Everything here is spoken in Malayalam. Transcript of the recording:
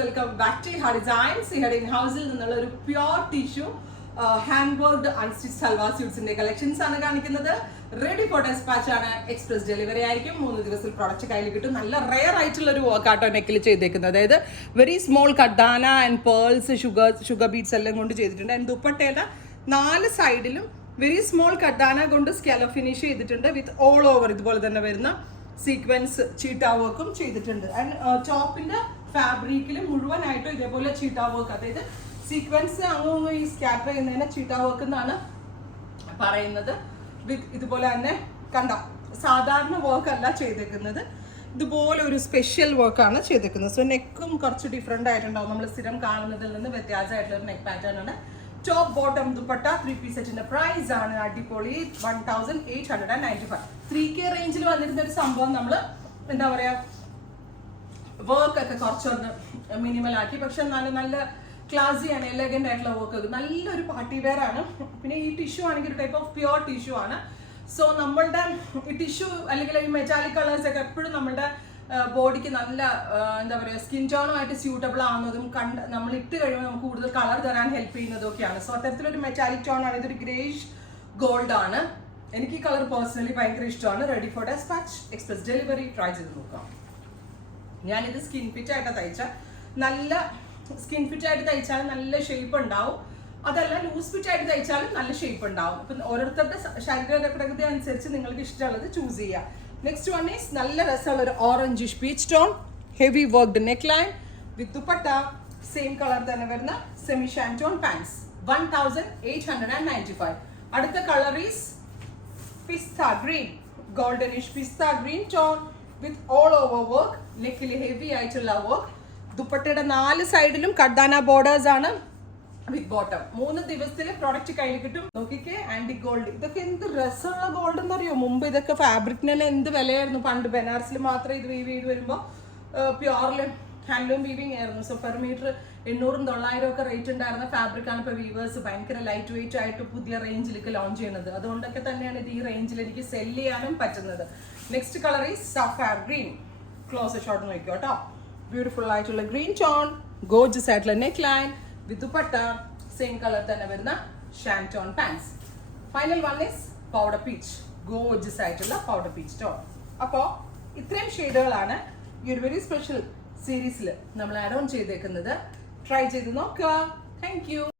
Welcome back to Ha Designs. ഇവിടെ ഇൻ ഹൗസിൽ നിന്നുള്ള ഒരു pure tissue hand worked unstitch salwar സ്യൂട്ട്സിന്റെ കളക്ഷൻസ് ആണ് കാണിക്കുന്നത്. റെഡി ഫോർ ഡെസ്പാച്ച് ആണ്. എക്സ്പ്രസ് ഡെലിവറി ആയിരിക്കും. 3 ദിവസത്തിൽ പ്രൊഡക്റ്റ് കയ്യിൽ കിട്ടും. നല്ല റെയർ ആയിട്ടുള്ള ഒരു വർക്കാട്ടോ നെക്കിൽ ചെയ്തേക്കുന്നത്. അതായത് വെരി സ്മോൾ കഡാന ആൻഡ് പേൾസ് ഷുഗർ ബീഡ്സ് എല്ലാം കൊണ്ട് ചെയ്തിട്ടുണ്ട്. ആൻഡ് ദുപ്പട്ടയുടെ 4 സൈഡിലും വെരി സ്മോൾ കഡാന കൊണ്ട് സ്കാലപ്പ് ഫിനിഷ് ചെയ്തിട്ടുണ്ട്. വിത്ത് ഓൾ ഓവർ ഇതുപോലെ തന്നെ വരുന്ന സീക്വൻസ് ചീട്ടാ വർക്കും ചെയ്തിട്ടുണ്ട്. ആൻഡ് ടോപ്പിന്റെ ഫാബ്രിക്കിൽ മുഴുവനായിട്ടും ഇതേപോലെ ചീട്ടാ വർക്ക്, അതായത് സീക്വൻസ് അങ്ങ് ഈ സ്കാറ്റർ ചെയ്യുന്നതിനെ ചീട്ടാ വർക്ക് എന്നാണ് പറയുന്നത്. വിത്ത് ഇതുപോലെ തന്നെ കണ്ട സാധാരണ വർക്ക് അല്ല ചെയ്തേക്കുന്നത്, ഇതുപോലെ ഒരു സ്പെഷ്യൽ വർക്കാണ് ചെയ്തേക്കുന്നത്. സോ നെക്കും കുറച്ച് ഡിഫറെൻ്റ് ആയിട്ടുണ്ടാവും. നമ്മൾ സ്ഥിരം കാണുന്നതിൽ നിന്ന് വ്യത്യാസമായിട്ടുള്ള ഒരു നെക്ക് പാറ്റേൺ ആണ്. ടോപ്പ് ബോട്ടം ദുപ്പട്ട 3 സെറ്റിന്റെ പ്രൈസ് ആണ് അടിപൊളി 1895. 3K റേഞ്ചിൽ വന്നിരുന്ന ഒരു സംഭവം നമ്മൾ എന്താ പറയാ വർക്ക് ഒക്കെ കുറച്ചൊന്ന് മിനിമൽ ആക്കി. പക്ഷെ നല്ല ക്ലാസി ആണ്, എലഗന്റ് ആയിട്ടുള്ള വർക്ക്, നല്ലൊരു പാർട്ടി വെയർ ആണ്. പിന്നെ ഈ ടിഷ്യൂ ആണെങ്കിൽ ഒരു ടൈപ്പ് ഓഫ് പ്യുവർ ടിഷ്യൂ ആണ്. സോ നമ്മളുടെ ഈ ടിഷ്യൂ അല്ലെങ്കിൽ ഈ മെറ്റാലിക് കളേഴ്സ് ഒക്കെ എപ്പോഴും നമ്മളുടെ ബോഡിക്ക് നല്ല എന്താ പറയുക സ്കിൻ ടോണുമായിട്ട് സ്യൂട്ടബിൾ ആവുന്നതും നമ്മൾ ഇട്ട് കഴിയുമ്പോൾ നമുക്ക് കൂടുതൽ കളർ തരാൻ ഹെൽപ്പ് ചെയ്യുന്നതും ഒക്കെയാണ്. സോ അത്തരത്തിലൊരു മെറ്റാലിക് ടോൺ ആണ്. ഇതൊരു ഗ്രേഷ് ഗോൾഡ് ആണ്. എനിക്ക് ഈ കളർ പേഴ്സണലി ഭയങ്കര ഇഷ്ടമാണ്. Ready for despatch express delivery try ചെയ്ത് നോക്കാം. ഞാനിത് സ്കിൻ ഫിറ്റ് ആയിട്ടാണ് തയ്ച്ച. നല്ല സ്കിൻ ഫിറ്റ് ആയിട്ട് തയ്ച്ചാലും നല്ല ഷേപ്പ് ഉണ്ടാവും. അതല്ല ലൂസ് ഫിറ്റ് ആയിട്ട് തയ്ച്ചാലും നല്ല ഷേപ്പ് ഉണ്ടാവും. അപ്പം ഓരോരുത്തരുടെ ശരീരപ്രകൃതി അനുസരിച്ച് നിങ്ങൾക്ക് ഇഷ്ടമുള്ളത് ചൂസ് ചെയ്യാം. നെക്സ്റ്റ് വൺ ഈസ് നല്ല രസമുള്ള ഒരു orangish peach tone, heavy worked neck line with dupatta same colour തന്നെ വരുന്ന സെമി ഷാൻറ്റോൺ പാൻസ് 1895. അടുത്ത colour is pista green, goldenish pista green tone with all over work. നെക്കിൽ ഹെവി ആയിട്ടുള്ള വർക്ക്. ദുപ്പട്ടയുടെ 4 സൈഡിലും കഡാന ബോർഡേഴ്സ് ആണ് വിത്ത് ബോട്ടം. 3 ദിവസത്തിൽ പ്രോഡക്റ്റ് കയ്യിൽ കിട്ടും. നോക്കിക്കേ, ആന്റി ഗോൾഡ്. ഇതൊക്കെ എന്ത് രസമുള്ള ഗോൾഡ് എന്നറിയോ. മുമ്പ് ഇതൊക്കെ ഫാബ്രിക്കിന് തന്നെ എന്ത് വിലയായിരുന്നു. പണ്ട് ബനാറസിൽ മാത്രം ഇത് വീവ് ചെയ്ത് വരുമ്പോൾ പ്യോറിലും ഹാൻഡ്ലൂം വീവിങ് ആയിരുന്നു. സോ പെർ മീറ്റർ 800-900 ഒക്കെ റേറ്റ് ഉണ്ടായിരുന്ന ഫാബ്രിക്കാണ് ഇപ്പോൾ വീവേഴ്സ് ഭയങ്കര ലൈറ്റ് വെയിറ്റ് ആയിട്ട് പുതിയ റേഞ്ചിലേക്ക് ലോഞ്ച് ചെയ്യുന്നത്. അതുകൊണ്ടൊക്കെ തന്നെയാണ് ഇത് ഈ റേഞ്ചിൽ എനിക്ക് സെല് ചെയ്യാനും പറ്റുന്നത്. നെക്സ്റ്റ് കളർ ഈസ് സഫാർ ഗ്രീൻ. ക്ലോസ് ഷോട്ട് നോക്കിയോ കേട്ടോ. ബ്യൂട്ടിഫുൾ ആയിട്ടുള്ള ഗ്രീൻ ടോൺ, ഗോർജസ് ആയിട്ടുള്ള neck line with dupatta same colour തന്നെ വരുന്ന shantoon pants. Final one is powder peach, gorgeous ആയിട്ടുള്ള പൗഡർ പീച്ച് ടോൺ. അപ്പോൾ ഇത്രയും ഷെയ്ഡുകളാണ് ഈ ഒരു വെരി സ്പെഷ്യൽ സീരീസിൽ നമ്മൾ ആഡ് ഓൺ ചെയ്തേക്കുന്നത്. ട്രൈ ചെയ്ത് നോക്കുക. Thank you.